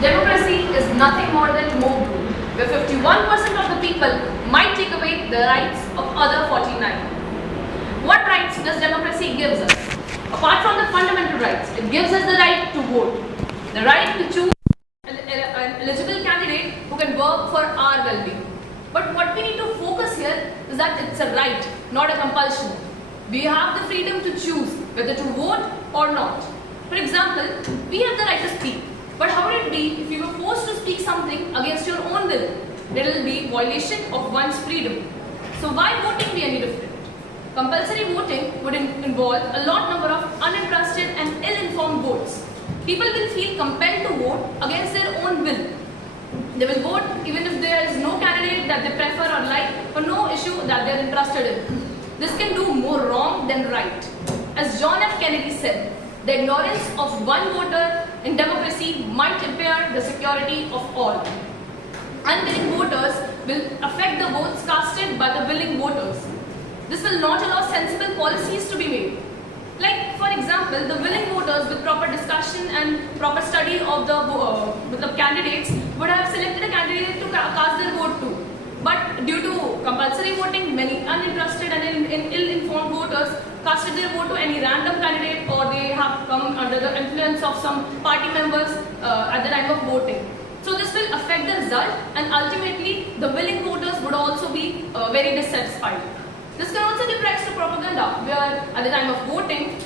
Democracy is nothing more than mob rule, where 51% of the people might take away the rights of other 49. What rights does democracy give us? Apart from the fundamental rights, it gives us the right to vote, the right to choose an eligible candidate who can work for our well-being. But what we need to focus here is that it's a right, not a compulsion. We have the freedom to choose whether to vote or not. For example, we have the right to speak. But how would it be if you were forced to speak something against your own will? It will be violation of one's freedom. So why voting be any different? Compulsory voting would involve a lot number of uninterested and ill-informed votes. People will feel compelled to vote against their own will. They will vote even if there is no candidate that they prefer or like, or no issue that they are interested in. This can do more wrong than right. As John F. Kennedy said, the ignorance of one voter in democracy might impair the security of all. Unwilling voters will affect the votes casted by the willing voters. This will not allow sensible policies to be made. Like, for example, the willing voters with proper discussion and proper study of the candidates would have selected a candidate to cast their vote to. But due to compulsory voting, many uninterested and ill-informed voters casted their vote to any random candidate, or they have come under the influence of some party members at the time of voting. So this will affect the result, and ultimately the willing voters would also be very dissatisfied. This can also give rise to propaganda, where at the time of voting,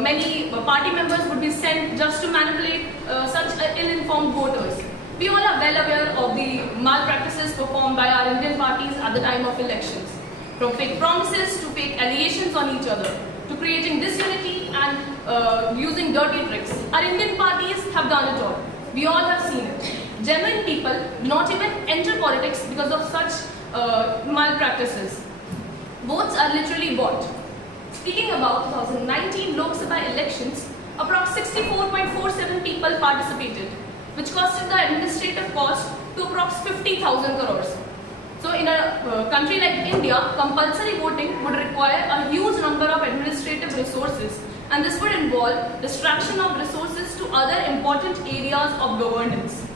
many party members would be sent just to manipulate such ill-informed voters. We all are well aware of the malpractices performed by our Indian parties at the time of elections. From fake promises to fake allegations on each other, to creating disunity and using dirty tricks. Our Indian parties have done it all. We all have seen it. Genuine people not even enter politics because of such malpractices. Votes are literally bought. Speaking about 2019 Lok Sabha elections, approximately 64.47 people participated, which costed the administrative cost to approximately 50,000 crores. So in a country like India, compulsory voting would require a huge number of administrative resources, and this would involve distraction of resources to other important areas of governance.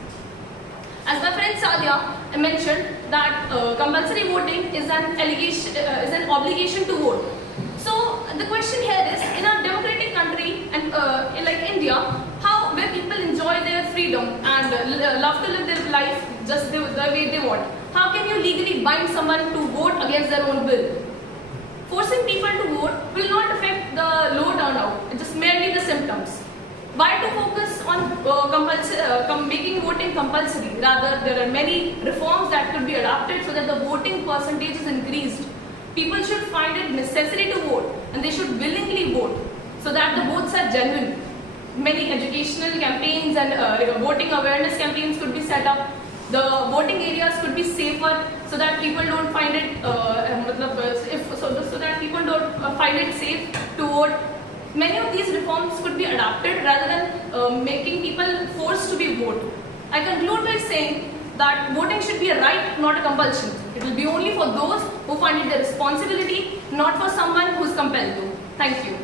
As my friend Sadia mentioned, that compulsory voting is an obligation to vote. So the question here is, in a democratic country and like India, where people enjoy their freedom and love to live their life just the way they want, how can you legally bind someone to vote against their own will? Forcing people to vote will not affect the low turnout, it's just merely the symptoms. Why to focus on making voting compulsory? Rather, there are many reforms that could be adopted so that the voting percentage is increased. People should find it necessary to vote, and they should willingly vote so that the votes are genuine. Many educational campaigns and voting awareness campaigns could be set up. The voting areas could be safer so that people don't find it so that people don't find it safe to vote. Many of these reforms could be adopted rather than making people forced to be vote. I conclude by saying that voting should be a right, not a compulsion. It will be only for those who find it their responsibility, not for someone who is compelled to. Thank you.